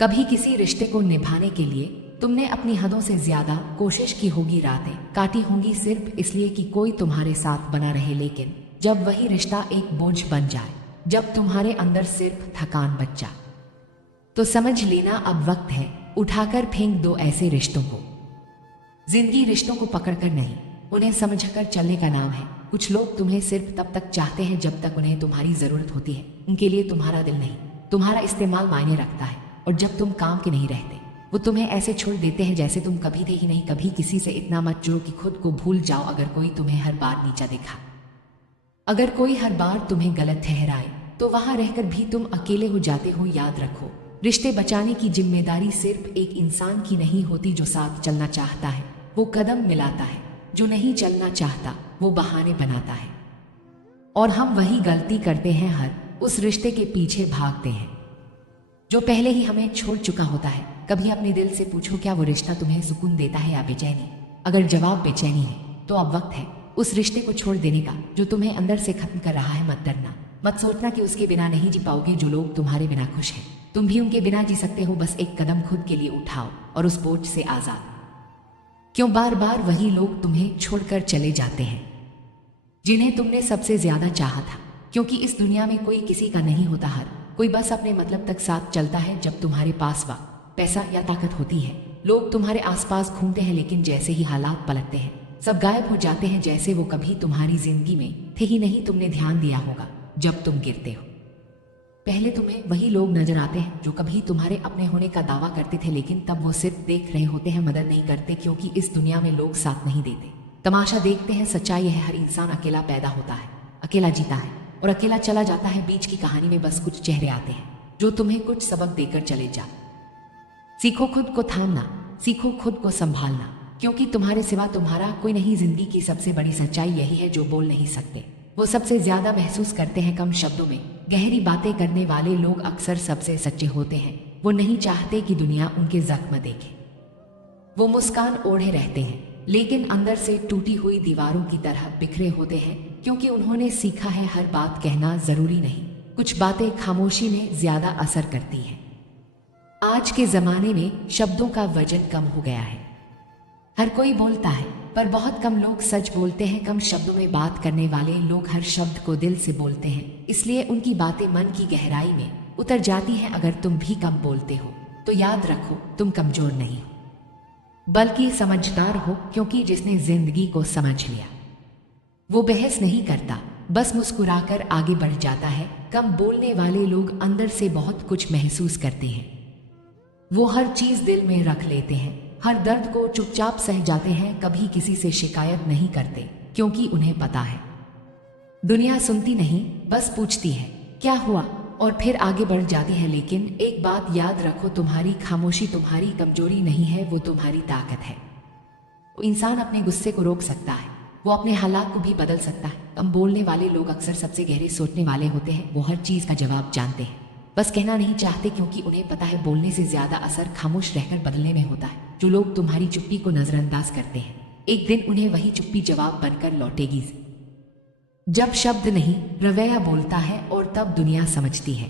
कभी किसी रिश्ते को निभाने के लिए तुमने अपनी हदों से ज्यादा कोशिश की होगी, रातें काटी होंगी सिर्फ इसलिए कि कोई तुम्हारे साथ बना रहे, लेकिन जब वही रिश्ता एक बोझ बन जाए, जब तुम्हारे अंदर सिर्फ थकान बच जाए, तो समझ लेना अब वक्त है उठाकर फेंक दो ऐसे रिश्तों को। जिंदगी रिश्तों को पकड़कर नहीं, उन्हें समझकर चलने का नाम है। कुछ लोग तुम्हें सिर्फ तब तक चाहते हैं जब तक उन्हें तुम्हारी जरूरत होती है। उनके लिए तुम्हारा दिल नहीं, तुम्हारा इस्तेमाल मायने रखता है, और जब तुम काम के नहीं रहते वो तुम्हें ऐसे छोड़ देते हैं जैसे तुम कभी थे ही नहीं। कभी किसी से इतना मत जुड़ो कि खुद को भूल जाओ। अगर कोई तुम्हें हर बार नीचा देखा, अगर कोई हर बार तुम्हें गलत ठहराए, तो वहां रहकर भी तुम अकेले हो जाते हो। याद रखो, रिश्ते बचाने की जिम्मेदारी सिर्फ एक इंसान की नहीं होती। जो साथ चलना चाहता है वो कदम मिलाता है, जो नहीं चलना चाहता वो बहाने बनाता है। और हम वही गलती करते हैं, हर उस रिश्ते के पीछे भागते हैं जो पहले ही हमें छोड़ चुका होता है। कभी अपने दिल से पूछो, क्या वो रिश्ता तुम्हें सुकून देता है या बेचैनी? अगर जवाब बेचैनी है तो अब वक्त है उस रिश्ते को छोड़ देने का जो तुम्हें अंदर से खत्म कर रहा है। मत डरना, मत सोचना कि उसके बिना नहीं जी पाओगे। जो लोग तुम्हारे बिना खुश हैं, तुम भी उनके बिना जी सकते हो। बस एक कदम खुद के लिए उठाओ और उस बोझ से आजाद। क्यों बार बार वही लोग तुम्हें छोड़कर चले जाते हैं जिन्हें तुमने सबसे ज्यादा चाहा था? क्योंकि इस दुनिया में कोई किसी का नहीं होता, हर कोई बस अपने मतलब तक साथ चलता है। जब तुम्हारे पास वक्त, पैसा या ताकत होती है, लोग तुम्हारे आसपास घूमते हैं, लेकिन जैसे ही हालात पलटते हैं सब गायब हो जाते हैं, जैसे वो कभी तुम्हारी जिंदगी में थे ही नहीं। तुमने ध्यान दिया होगा, जब तुम गिरते हो पहले तुम्हें वही लोग नजर आते हैं जो कभी तुम्हारे अपने होने का दावा करते थे, लेकिन तब वो सिर्फ देख रहे होते हैं, मदद नहीं करते। क्योंकि इस दुनिया में लोग साथ नहीं देते, तमाशा देखते हैं। सच्चाई है, हर इंसान अकेला पैदा होता है, अकेला जीता है और अकेला चला जाता है। बीच की कहानी में बस कुछ चेहरे आते हैं जो तुम्हें कुछ सबक देकर चले जाते। सीखो खुद को थामना, सीखो खुद को संभालना, क्योंकि तुम्हारे सिवा तुम्हारा कोई नहीं। जिंदगी की सबसे बड़ी सच्चाई यही है, जो बोल नहीं सकते वो सबसे ज्यादा महसूस करते हैं कम शब्दों में। गहरी बातें करने वाले लोग अक्सर सबसे सच्चे होते हैं। वो नहीं चाहते कि दुनिया उनके जख्म देखे, वो मुस्कान ओढ़े रहते हैं, लेकिन अंदर से टूटी हुई दीवारों की तरह बिखरे होते हैं। क्योंकि उन्होंने सीखा है हर बात कहना जरूरी नहीं, कुछ बातें खामोशी में ज्यादा असर करती हैं। आज के जमाने में शब्दों का वजन कम हो गया है। हर कोई बोलता है पर बहुत कम लोग सच बोलते हैं। कम शब्दों में बात करने वाले लोग हर शब्द को दिल से बोलते हैं, इसलिए उनकी बातें मन की गहराई में उतर जाती हैं। अगर तुम भी कम बोलते हो तो याद रखो, तुम कमजोर नहीं हो बल्कि समझदार हो। क्योंकि जिसने जिंदगी को समझ लिया वो बहस नहीं करता, बस मुस्कुराकर आगे बढ़ जाता है। कम बोलने वाले लोग अंदर से बहुत कुछ महसूस करते हैं। वो हर चीज दिल में रख लेते हैं, हर दर्द को चुपचाप सह जाते हैं। कभी किसी से शिकायत नहीं करते, क्योंकि उन्हें पता है दुनिया सुनती नहीं, बस पूछती है क्या हुआ और फिर आगे बढ़ जाती है। लेकिन एक बात याद रखो, तुम्हारी खामोशी तुम्हारी कमजोरी नहीं है, वो तुम्हारी ताकत है। वो इंसान अपने गुस्से को रोक सकता है, वो अपने हालात को भी बदल सकता है। कम बोलने वाले लोग अक्सर सबसे गहरे सोचने वाले होते हैं। वो हर चीज का जवाब जानते हैं, बस कहना नहीं चाहते, क्योंकि उन्हें पता है बोलने से ज्यादा असर खामोश रहकर बदलने में होता है। जो लोग तुम्हारी चुप्पी को नजरअंदाज करते हैं, एक दिन उन्हें वही चुप्पी जवाब बनकर लौटेगी। जब शब्द नहीं रवैया बोलता है, और तब दुनिया समझती है।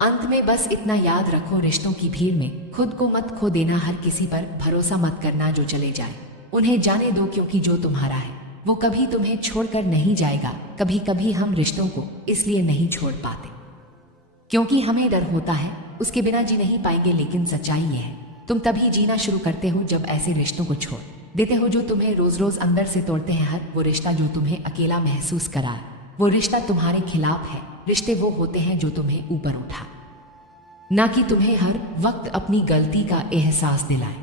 अंत में बस इतना याद रखो, रिश्तों की भीड़ में खुद को मत खो देना। हर किसी पर भरोसा मत करना जो चले जाए, उन्हें जाने दो, क्योंकि जो तुम्हारा है वो कभी तुम्हें छोड़कर नहीं जाएगा। कभी कभी हम रिश्तों को इसलिए नहीं छोड़ पाते क्योंकि हमें डर होता है उसके बिना जी नहीं पाएंगे। लेकिन सच्चाई ये है, तुम तभी जीना शुरू करते हो जब ऐसे रिश्तों को छोड़ देते हो जो तुम्हें रोज रोज अंदर से तोड़ते हैं। हर वो रिश्ता जो तुम्हें अकेला महसूस कराए, वो रिश्ता तुम्हारे खिलाफ है। रिश्ते वो होते हैं जो तुम्हें ऊपर उठा, ना कि तुम्हें हर वक्त अपनी गलती का एहसास दिलाए।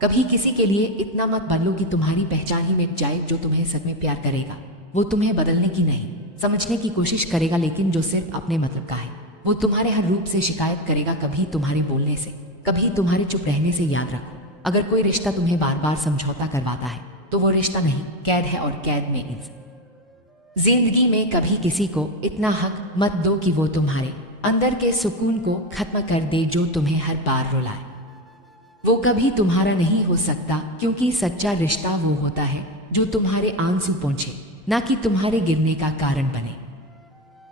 कभी किसी के लिए इतना मत बदलो कि तुम्हारी पहचान ही मिट जाए। जो तुम्हें सच में प्यार करेगा वो तुम्हें बदलने की नहीं, समझने की कोशिश करेगा। लेकिन जो सिर्फ अपने मतलब का है वो तुम्हारे हर रूप से शिकायत करेगा, कभी तुम्हारे बोलने से, कभी तुम्हारे चुप रहने से। याद रखो, अगर कोई रिश्ता तुम्हें बार बार समझौता करवाता है तो वो रिश्ता नहीं, कैद है, और कैद में इज्जत। जिंदगी में कभी किसी को इतना हक मत दो कि वो तुम्हारे अंदर के सुकून को खत्म कर दे। जो तुम्हें हर बार रुलाए वो कभी तुम्हारा नहीं हो सकता, क्योंकि सच्चा रिश्ता वो होता है जो तुम्हारे आंसू पोंछे, ना कि तुम्हारे गिरने का कारण बने।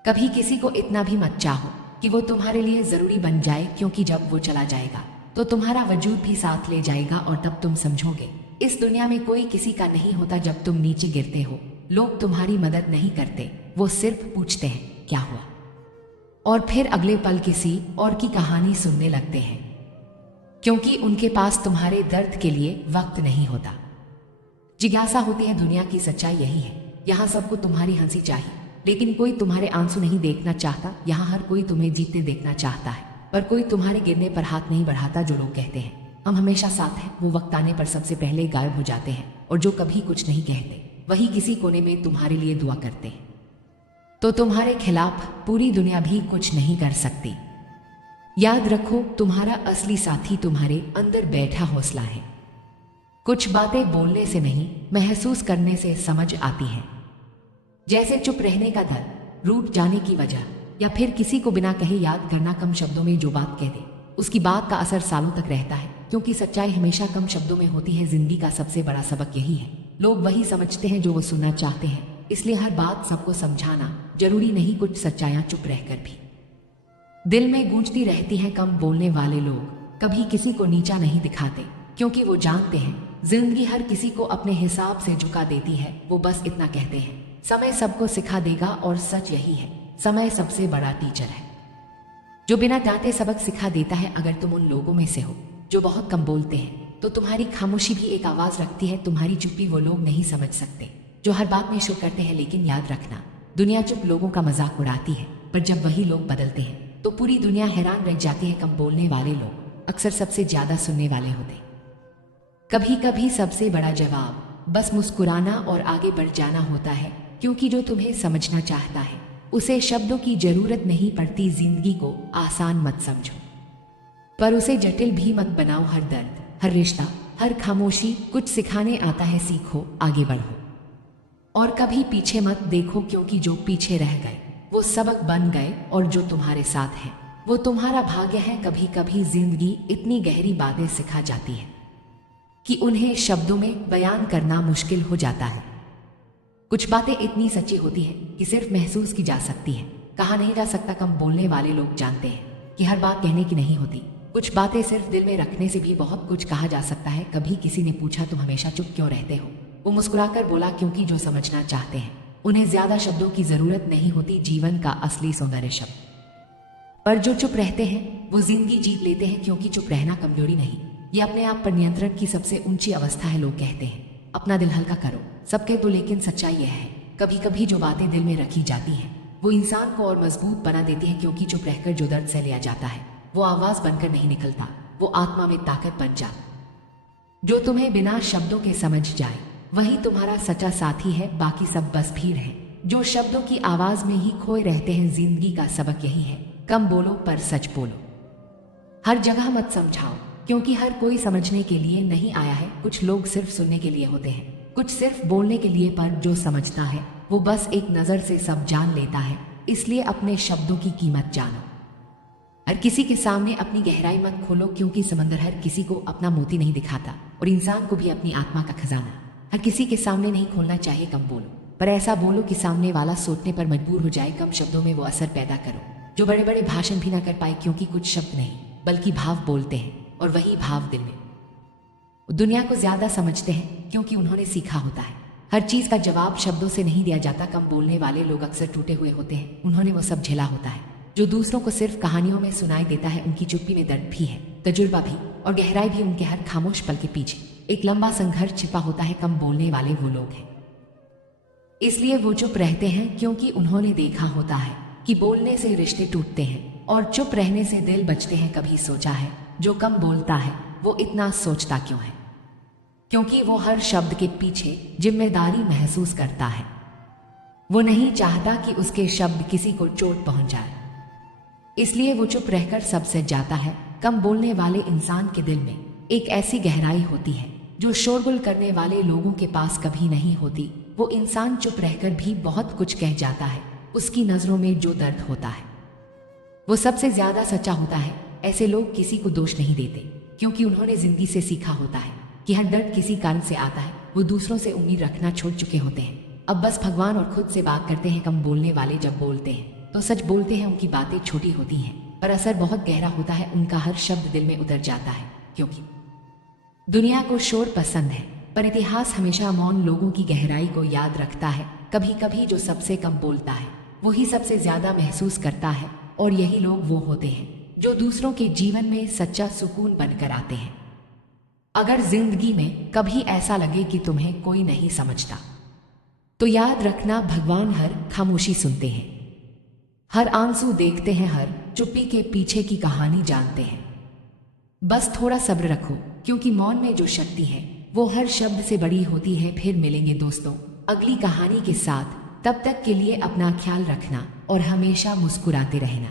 कभी किसी को इतना भी मत चाहो कि वो तुम्हारे लिए जरूरी बन जाए, क्योंकि जब वो चला जाएगा तो तुम्हारा वजूद भी साथ ले जाएगा और तब तुम समझोगे इस दुनिया में कोई किसी का नहीं होता। जब तुम नीचे गिरते हो लोग तुम्हारी मदद नहीं करते, वो सिर्फ पूछते हैं क्या हुआ, और फिर अगले पल किसी और की कहानी सुनने लगते हैं, क्योंकि उनके पास तुम्हारे दर्द के लिए वक्त नहीं होता। जिज्ञासा होती है, दुनिया की सच्चाई यही है। यहाँ सबको तुम्हारी हंसी चाहिए, लेकिन कोई तुम्हारे आंसू नहीं देखना चाहता। यहाँ हर कोई तुम्हें जीतते देखना चाहता है, पर कोई तुम्हारे गिरने पर हाथ नहीं बढ़ाता। जो लोग कहते हैं हम हमेशा साथ हैं, वो वक्त आने पर सबसे पहले गायब हो जाते हैं, और जो कभी कुछ नहीं कहते वही किसी कोने में तुम्हारे लिए दुआ करते हैं। तो तुम्हारे खिलाफ पूरी दुनिया भी कुछ नहीं कर सकती। याद रखो, तुम्हारा असली साथी तुम्हारे अंदर बैठा हौसला है। कुछ बातें बोलने से नहीं, महसूस करने से समझ आती हैं। जैसे चुप रहने का डर, रूठ जाने की वजह, या फिर किसी को बिना कहे याद करना। कम शब्दों में जो बात कह दे उसकी बात का असर सालों तक रहता है, क्योंकि सच्चाई हमेशा कम शब्दों में होती है। जिंदगी का सबसे बड़ा सबक यही है, लोग वही समझते हैं जो वो सुनना चाहते हैं। इसलिए हर बात सबको समझाना जरूरी नहीं, कुछ सच्चाइयां चुप रहकर भी दिल में गूंजती रहती हैं। कम बोलने वाले लोग कभी किसी को नीचा नहीं दिखाते, क्योंकि वो जानते हैं जिंदगी हर किसी को अपने हिसाब से झुका देती है। वो बस इतना कहते हैं, समय सबको सिखा देगा, और सच यही है, समय सबसे बड़ा टीचर है जो बिना डांटे सबक सिखा देता है। अगर तुम उन लोगों में से हो जो बहुत कम बोलते हैं, तो तुम्हारी खामोशी भी एक आवाज रखती है। तुम्हारी चुप्पी वो लोग नहीं समझ सकते जो हर बात में शुरू करते हैं। लेकिन याद रखना, दुनिया चुप लोगों का मजाक उड़ाती है, पर जब वही लोग बदलते हैं तो पूरी दुनिया हैरान रह जाती है। कम बोलने वाले लोग अक्सर सबसे ज्यादा सुनने वाले होते। कभी कभी सबसे बड़ा जवाब बस मुस्कुराना और आगे बढ़ जाना होता है, क्योंकि जो तुम्हें समझना चाहता है उसे शब्दों की जरूरत नहीं पड़ती। जिंदगी को आसान मत समझो, पर उसे जटिल भी मत बनाओ। हर दर्द, हर रिश्ता, हर खामोशी कुछ सिखाने आता है। सीखो, आगे बढ़ो, और कभी पीछे मत देखो, क्योंकि जो पीछे रह गए वो सबक बन गए, और जो तुम्हारे साथ है वो तुम्हारा भाग्य है। कभी कभी जिंदगी इतनी गहरी बातें सिखा जाती है कि उन्हें शब्दों में बयान करना मुश्किल हो जाता है। कुछ बातें इतनी सच्ची होती हैं कि सिर्फ महसूस की जा सकती हैं, कहा नहीं जा सकता। कम बोलने वाले लोग जानते हैं कि हर बात कहने की नहीं होती। कुछ बातें सिर्फ दिल में रखने से भी बहुत कुछ कहा जा सकता है। कभी किसी ने पूछा, तुम हमेशा चुप क्यों रहते हो? वो मुस्कुराकर बोला, क्योंकि जो समझना चाहते हैं उन्हें ज्यादा शब्दों की जरूरत नहीं होती। जीवन का असली सौंदर्य शब्द, पर जो चुप रहते हैं वो जिंदगी जीत लेते हैं। क्योंकि चुप रहना कमजोरी नहीं, ये अपने आप पर नियंत्रण की सबसे ऊंची अवस्था है। लोग कहते हैं अपना दिल हल्का करो, सबके तो, लेकिन सच्चाई यह है, कभी कभी जो बातें दिल में रखी जाती हैं वो इंसान को और मजबूत बना देती है। क्योंकि चुप रहकर जो दर्द सह लिया जाता है वो आवाज बनकर नहीं निकलता, वो आत्मा में ताकत बन जाता। जो तुम्हें बिना शब्दों के समझ जाए वही तुम्हारा सच्चा साथी है, बाकी सब बस भीड़ है जो शब्दों की आवाज में ही खोए रहते हैं। जिंदगी का सबक यही है, कम बोलो पर सच बोलो। हर जगह मत समझाओ, क्योंकि हर कोई समझने के लिए नहीं आया है। कुछ लोग सिर्फ सुनने के लिए होते हैं, कुछ सिर्फ बोलने के लिए, पर जो समझता है वो बस एक नजर से सब जान लेता है। इसलिए अपने शब्दों की कीमत जानो। हर किसी के सामने अपनी गहराई मत खोलो, क्योंकि समंदर हर किसी को अपना मोती नहीं दिखाता, और इंसान को भी अपनी आत्मा का खजाना हर किसी के सामने नहीं खोलना चाहिए। कम बोलो, पर ऐसा बोलो कि सामने वाला सोचने पर मजबूर हो जाए। कम शब्दों में वो असर पैदा करो जो बड़े बड़े भाषण भी ना कर पाए, क्योंकि कुछ शब्द नहीं बल्कि भाव बोलते हैं, और वही भाव दिल में दुनिया को ज्यादा समझते हैं, क्योंकि उन्होंने सीखा होता है हर चीज का जवाब शब्दों से नहीं दिया जाता। कम बोलने वाले लोग अक्सर टूटे हुए होते हैं, उन्होंने वो सब झेला होता है जो दूसरों को सिर्फ कहानियों में सुनाई देता है। उनकी चुप्पी में दर्द भी है, तजुर्बा भी, और गहराई भी। उनके हर खामोश पल के पीछे एक लंबा संघर्ष छिपा होता है। कम बोलने वाले वो लोग हैं, इसलिए वो चुप रहते हैं, क्योंकि उन्होंने देखा होता है कि बोलने से रिश्ते टूटते हैं और चुप रहने से दिल बचते हैं। कभी सोचा है जो कम बोलता है वो इतना सोचता क्यों है? क्योंकि वो हर शब्द के पीछे जिम्मेदारी महसूस करता है। वो नहीं चाहता कि उसके शब्द किसी को चोट पहुंच जाए, इसलिए वो चुप रहकर सब सह जाता है। कम बोलने वाले इंसान के दिल में एक ऐसी गहराई होती है जो शोरगुल करने वाले लोगों के पास कभी नहीं होती। वो इंसान चुप रहकर भी बहुत कुछ कह जाता है। उसकी नजरों में जो दर्द होता है वो सबसे ज्यादा सच्चा होता है। ऐसे लोग किसी को दोष नहीं देते, क्योंकि उन्होंने जिंदगी से सीखा होता है कि हर दर्द किसी कारण से आता है। वो दूसरों से उम्मीद रखना छोड़ चुके होते हैं, अब बस भगवान और खुद से बात करते हैं। कम बोलने वाले जब बोलते हैं तो सच बोलते हैं उनकी बातें छोटी होती हैं पर असर बहुत गहरा होता है, उनका हर शब्द दिल में उतर जाता है। क्योंकि दुनिया को शोर पसंद है पर इतिहास हमेशा मौन लोगों की गहराई को याद रखता है। कभी कभी जो सबसे कम बोलता है वही सबसे ज्यादा महसूस करता है, और यही लोग वो होते हैं जो दूसरों के जीवन में सच्चा सुकून बनकर आते हैं। अगर जिंदगी में कभी ऐसा लगे कि तुम्हें कोई नहीं समझता तो याद रखना, भगवान हर खामोशी सुनते हैं, हर आंसू देखते हैं, हर चुप्पी के पीछे की कहानी जानते हैं। बस थोड़ा सब्र रखो क्योंकि मौन में जो शक्ति है वो हर शब्द से बड़ी होती है। फिर मिलेंगे दोस्तों अगली कहानी के साथ, तब तक के लिए अपना ख्याल रखना और हमेशा मुस्कुराते रहना।